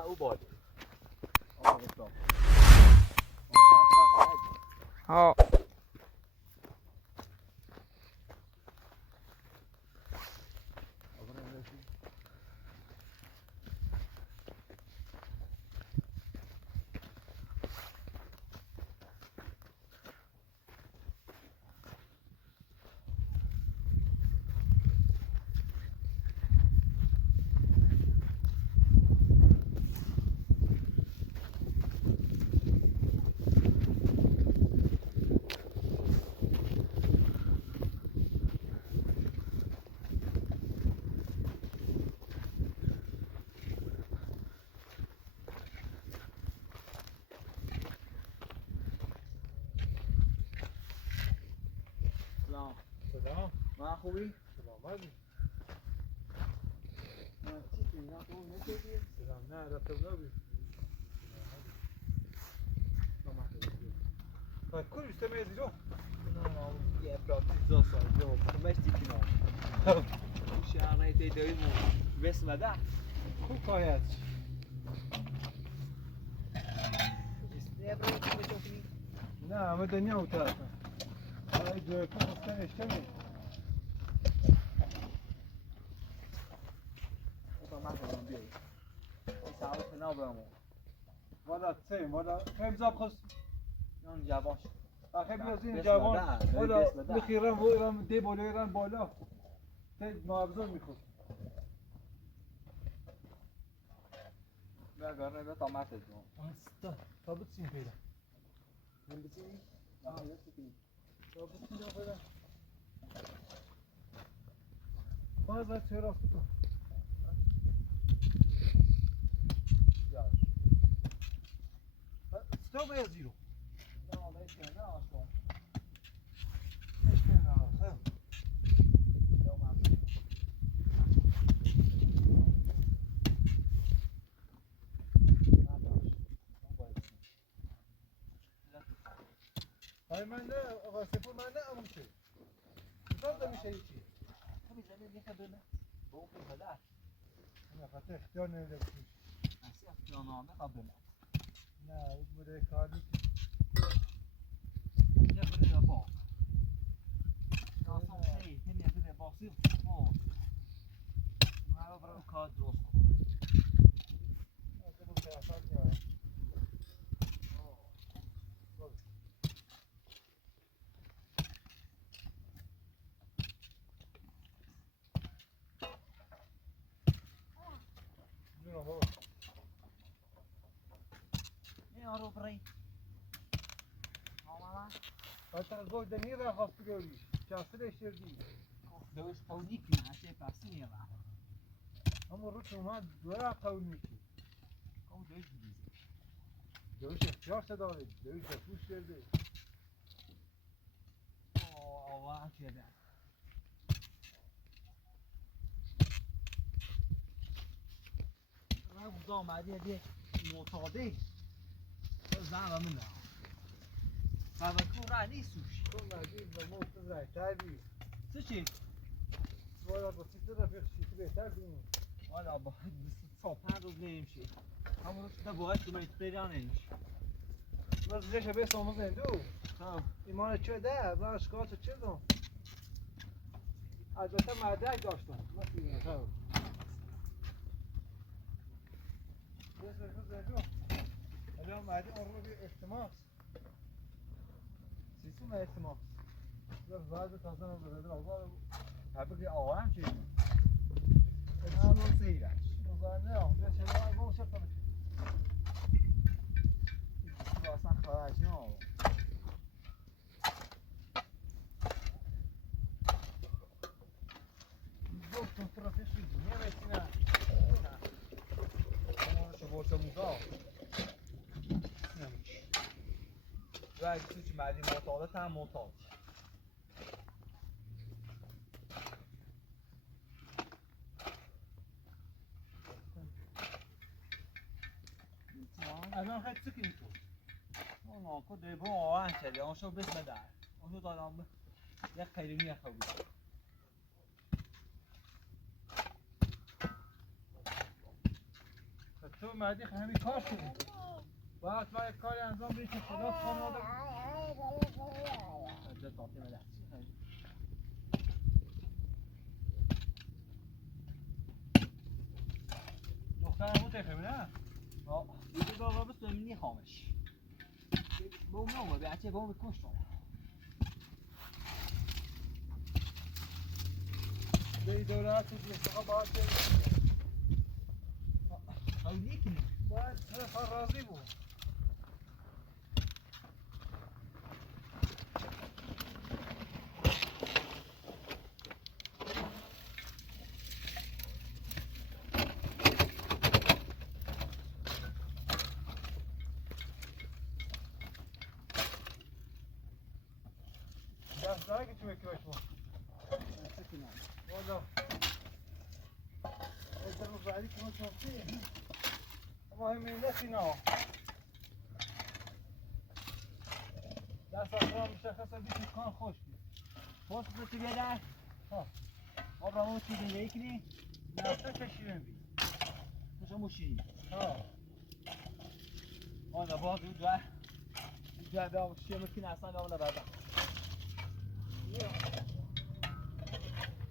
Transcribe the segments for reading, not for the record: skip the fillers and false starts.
او باد ها سلام ما خوبی؟ سلامتی چی اینا تو نمی‌دی؟ سلام نه رفته بودی طيب كل يستمع يزيدو یه براتیزا سال یا کمشتی کنار شهرهای تیدایی مو بس مده خوب فايات یه برای بشوفی لا ما دنيا وتاتا هاي جو كل استمع يجتمع تو ما کنم بیای این سوال فنا برامو ولا تسيم ولا كيف زاب خص اون جوان اخي بيزين جوان ولا بخيران وإيران دي بالا إيران بالا تيد مابزون میخواد نه گرنه به تامات دادم استا ثابت سين فيلا من بچینی نه یه چیزی ثابت سين فيلا باز چه راست تو یا استو بيزيرو نه ولی که نه اصلا مشكلة خير یا ما هاي من لا غاسفو من لا أمشي ضد مش هيك خبی زمین میخواد نه با اون بده أنا فتح اختيار نلبسش اصلا اختیارنامه قبل نه لا بدي كارني یه بره با اصلا سی هم یه بره باسی او ما برای کار درست کن أقول لك أفهم جونو بابا این آرو برای آمالا حتى الجو ده نيرة خاص تقولي شاسر يشتري دوش قونی کنه اصلا پسی نیره هم الرش ما دورا قوني قوم دوش بیزه دوش اختيار صداري دوش دفوش شده آواه شده من بودا آمدی یه معتاده زن و من نه فوکو را نیستوش تو مجید و موت رایتر بی چه چی؟ والا با سیت رفیق شیطی بهتر بینیم والا با 25 روز نمیشه همون روز تا باید تو متریان نمیشه باز لشه به سامو زندو خب ایمان چه ده من اشکالات چه دم البته مدرک داشتم مثل خب بس بس زندو الان مدرک اون رو به احتماس سیستم احتمال بس بعد تازه رو بده آقا تبقی آقا هم چی؟ احتمال سیرش مزانه ها بس چه رو شفت تو اصلا خواهش نه گفتم ترافیک شدی نمیتی نه همون شما چه موزا و اگه توی مدی معتادت هم معتاد الان خیلی سکی میکنه اون آنکو دیبون آهن شدی آن شو بسم در اون شو دادم یک خیلی میخواه بود تو مهدی همین کار کنی باید ما یک کاری انجام بدی که خدا خانواده اینجا تاپی مده دخترمو تفهمی نه؟ دیگه بابا بس منی خامش بابا نامه بچه بابا کشتم به دولت دیگه فقط باید خیلی کنی باید طرف راضی بود دست داره که تو بکیبش بود والا ایده رو بعدی که ما چونسی اما همین دستی نه دست اخرام مشخصا بیشی کان خوش بید پاس تو بیادر ها آب را موچی دیگه کنی نفته کشیرین بید تو موشی ها آن باز اون دو به شیه مکنه اصلا آن بعدا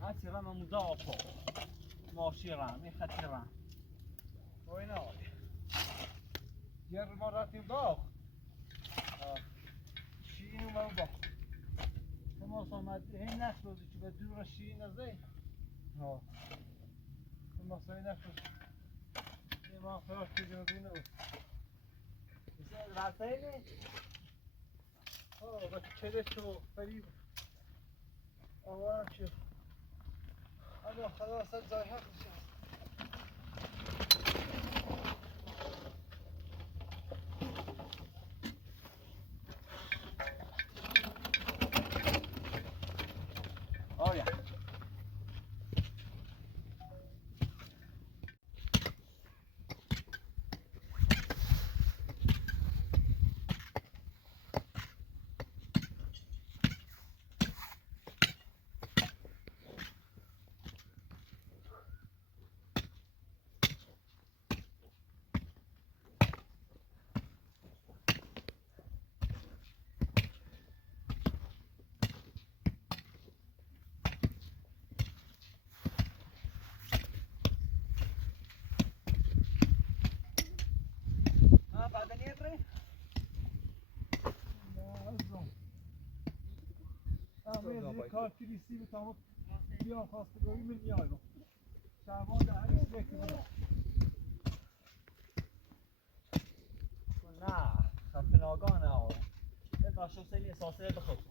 هاتی رم مضاعفه ماشي رام خدت رام وين هاي جر مرات يضاق شيء ما يضاق كما صمد هي نفس روزی که به دور شیء نزدی ها كما صمد نفس ما خلاص تجربه نو مثل راسيني بس كده شو قريب اوان شوف انا خلاص ارجع حق اوه يا بعدين يدري میز کار کلیسی به تمام بیان خواستگاری من میایم شعبان در حدیث بکنم نه خفن آگاه نه آقا این باشو سیلی اساسه بخوصم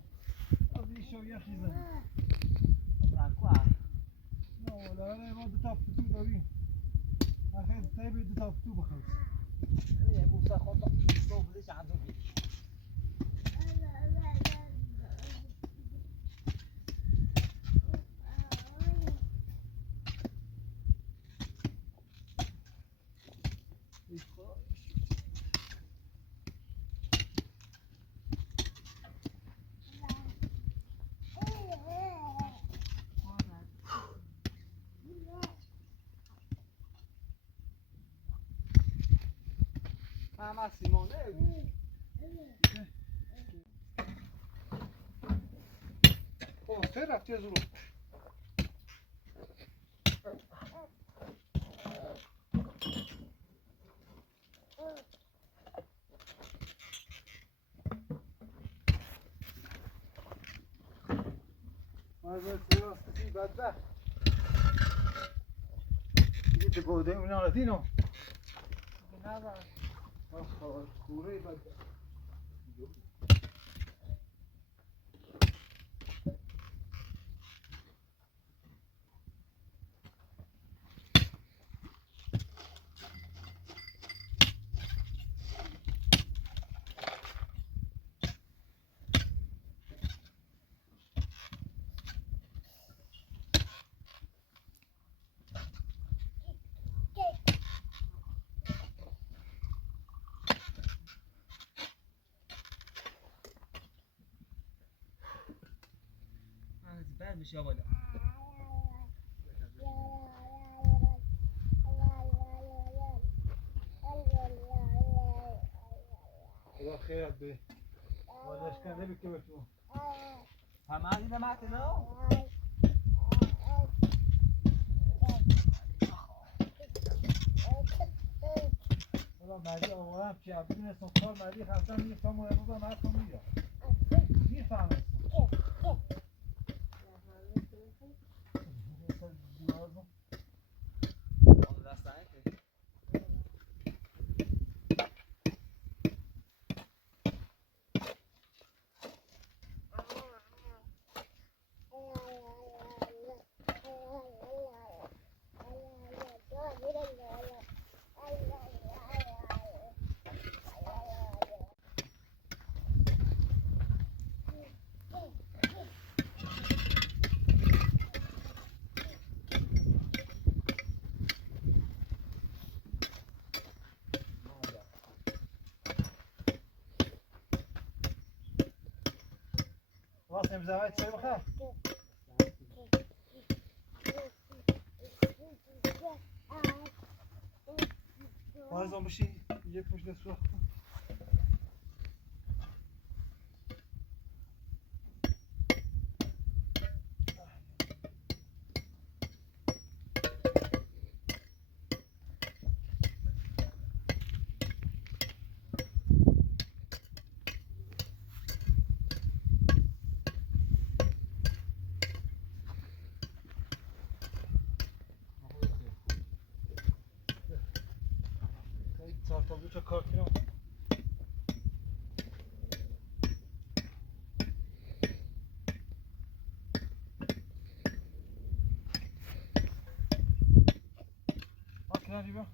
از این شو یخی زنی برانکو نه ولی ما دو تا فتو داریم اخیر تایبه دو تا فتو بخوص نمیده بوسه خود تو بودیش عنده بید Mamma Simone سه رفتی از رو مازال سیاستی بدبخت دیگه تو گوده اونا را دینو آخه کوره بدبخت بعد مش أولا الله خير به ولا كان نبي كيف تو هم عندنا معتنا والله مردی آوارم چی بدون اسم کار مردی خاصا میفهم و امروز هم حرف میگه میفهم والله دستانه واسه مزاویت چه بخیر آرزان بشی یک پشت سوخت چهار تا کار کنم بیا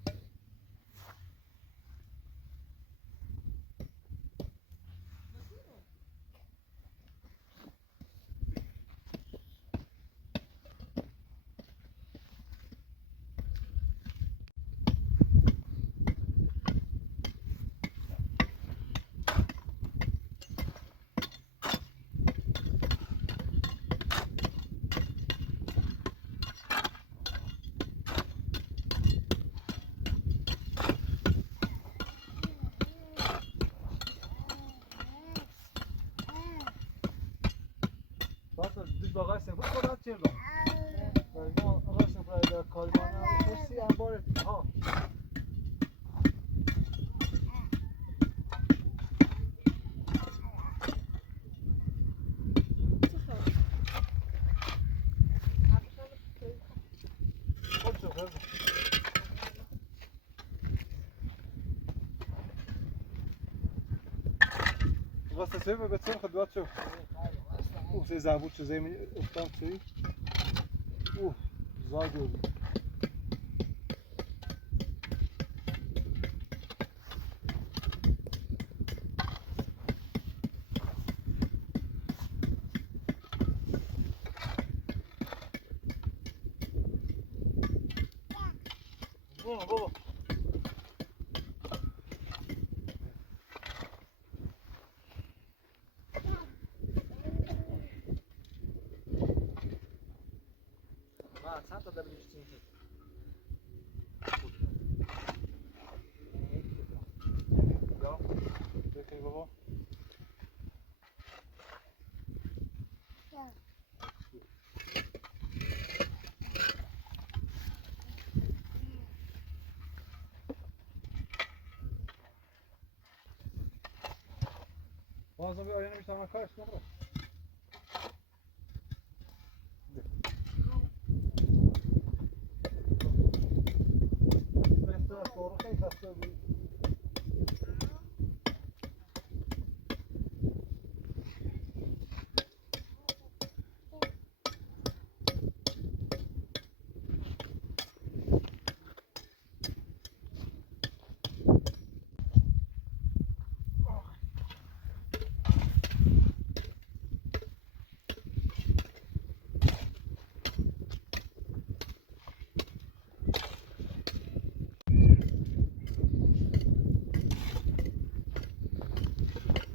Basta düz bakarsın. Bu kadar çevre. Kalman arasın fayda kalmana. Kursi ambar et. Ha. Çok çok hızlı. Basta söyle ve beton خدمات شو. زي زعبوت زي ما اخترت شوي زاجو بابا چند تا دبلیش چین که یا بکی بابا Bazen bir ayağını bir tane karşısına bırak. Mesela doğru kayıtlı bir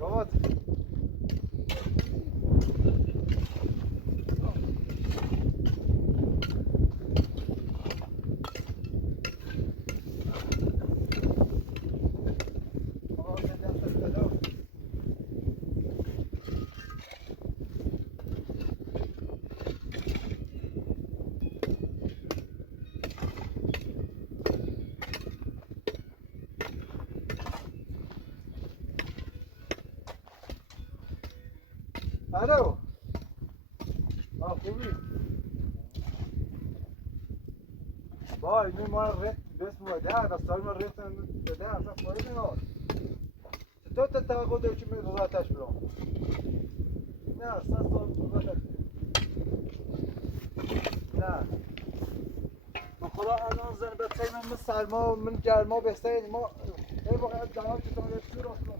Kapat. Tamam, sen de الو خوبی وای این ما رت بس بوده اصلا ما رت بده اصلا فایده نداره تو توقع داری که من راحتش برام نه اصلا راحتش نه بخدا الان زن بچه من سرما و من گرما بهتره ما ای واقعا دارم که تمام شور اصلا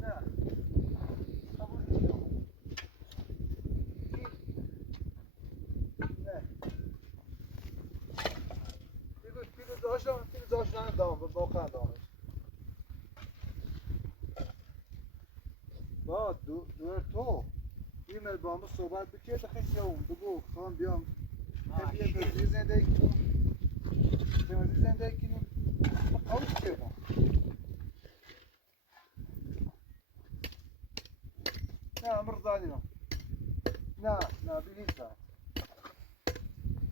نه نه پیلو داشتم دام واقعا دامش با دور تو ایمیل با هم صحبت بکرد خیلی اون بگو خواهم بیام بیام زندگی کنم زندگی کنیم قبول کردم نه مرضى دیدم نه به هیچ وقت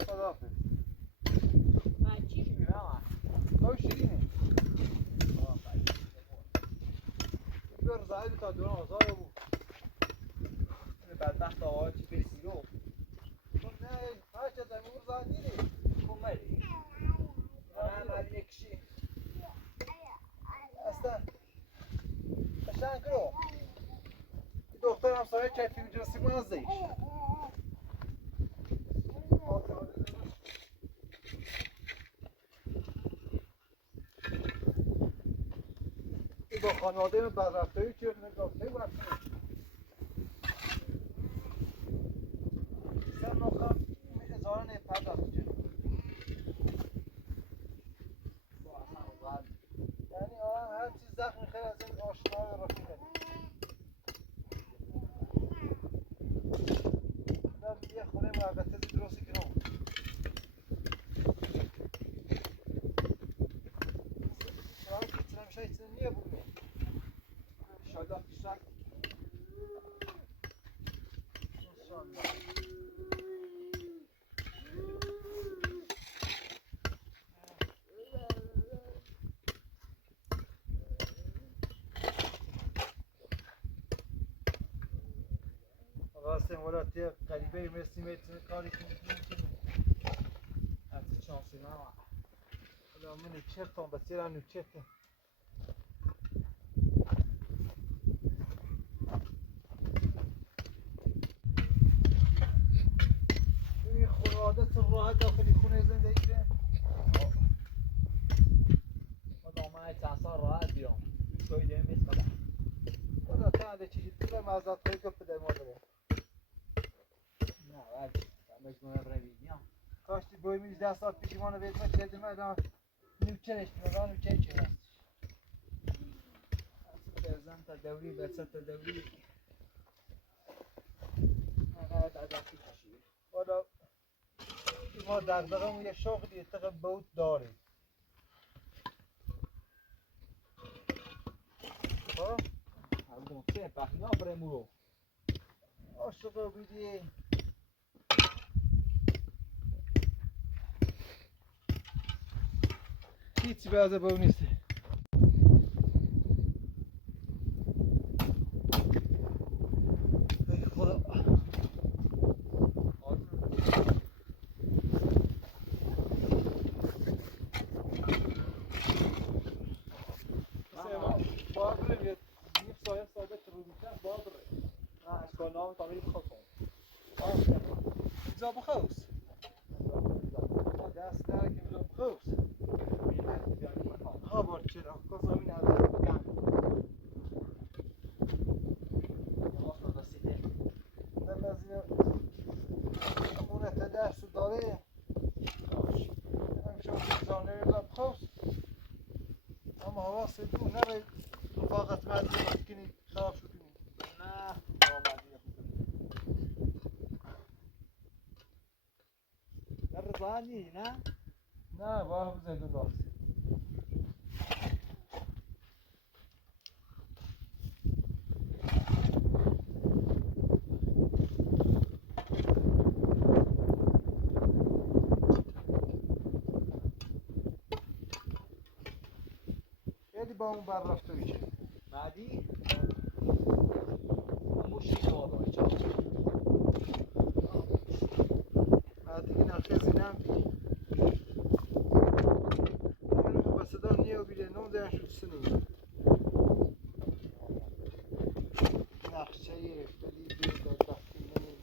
خداحافظ من چیش میرم تو شیرینه بیار زاید تا دوران آزار بود بدبخت آقا چی برسی رو نه هر چه زمین زاید نیره کمری من یکشی اصلا قشنگ کرو دختر همسایه کیفی جنسی من از دیش با خانواده بدرفتاری که نگاهی باید سر نخواهم ازاره نپرداخت یعنی هر چیز زخمی خیلی از این آشنای رفیقه یه خونه مرقطه درستی کنم شما که میشه ایتونه نیه بودیم انشالله پیشرفت انشالله راستم ولا تیه قریبه مثل میتونه کاری کنیم از شانسی نه ولا من چرتم بسیار انو چرتم این خانواده راه داخلی خونه زندگی کنه ما دامنه چند سال راحت بیام توی دیم بیست قدم ولا تنده چیزی طول مزد خیلی گفت در مادره نه ولی مجموعه برمیدیم کاشتی بوی میز 10 سال پیشمانه بیدمه کردیم الان نوچرش کنه نوچه چه هست برزن تا دوری بسه تا دوری انا داداتی کشی والا ما دغدغه‌مون یه شغلی تقریبا بود داریم ها همون چه پخینا برمورو عاشق بودی هیچی به از باو نیستی ای خدا با بریم یه نیم سایه ثابت رو میکنم با بریم نه اشکال نام تا میریم خود کنم اینجا بخوست دست در که اینجا بخوست ها بار چرا کسا این هده نمازی امونت درس داره همیشه زانه را بخوست اما حواست دو نباید رفاقت مردی کنی خراب شو کنی نه رضانی نه نه با هم زنده داشت خیلی با اون بر رفته میشه بعدی مشی داره چا بعد دیگه نخی زینم بی همینو با صدا نیو بیده نو درش رو سنی نقشه بدی بیده دستی منی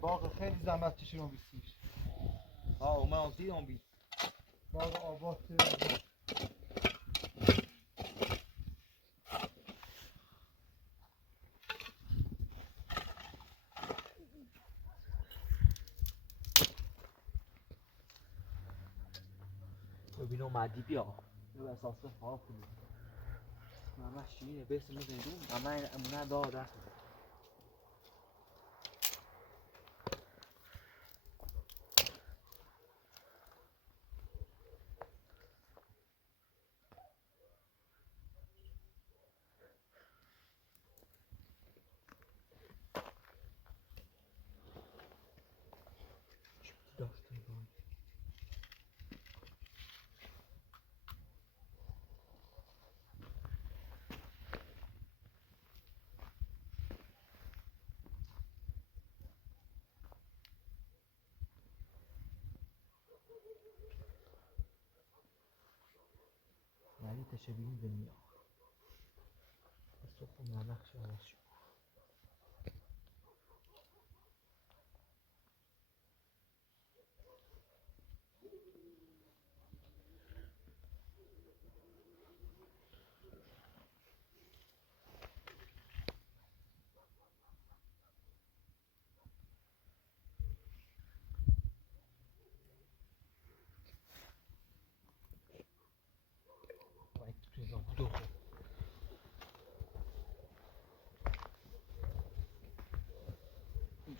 باغ خیلی زحمت کشیدم بیستیش من دیدم بی باغ آباد ببینم مدی بیا یه اساس خواب کنیم همه شیرینه بس میزنیم همه امونه داره یعنی تشبیهی دنیا بس خب نقشه هست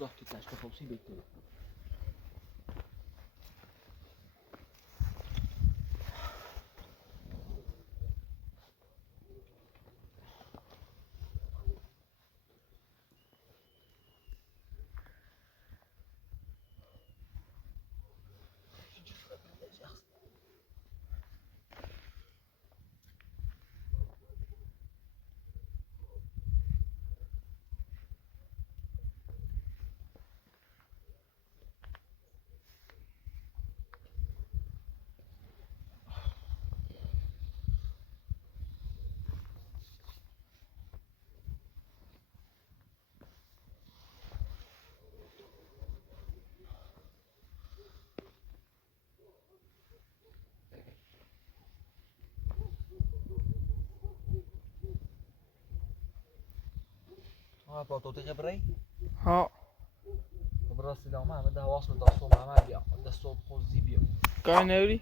Uzak tut başka olsun bekliyorum. با تو تجبری؟ ها برای سلامه همه دواس و دستو همه بیا دستو خوزی بیا کار نوری